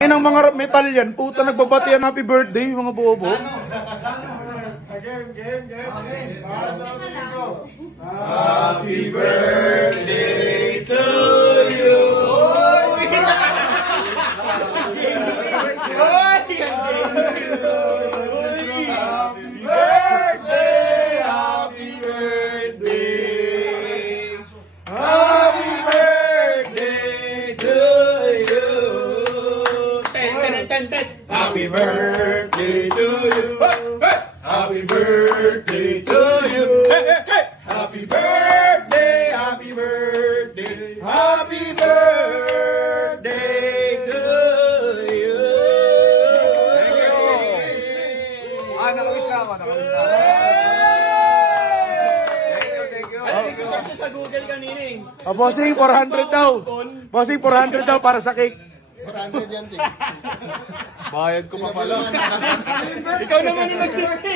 Ang mga metal yan, puta nagbabati ang happy birthday, mga bobo. Happy birthday to you. Happy birthday, happy birthday. Happy birthday to you. Happy birthday to you. Happy birthday to you. Happy birthday, happy birthday, happy birthday to you. Thank you. Nakawis na ako. Thank you. Search sa Google kanina eh. Bossing, 400 daw. Bossing, 400 daw para sa cake. 400 yan, sing. Bayad ko pa pala. Ikaw naman yung nagsabi.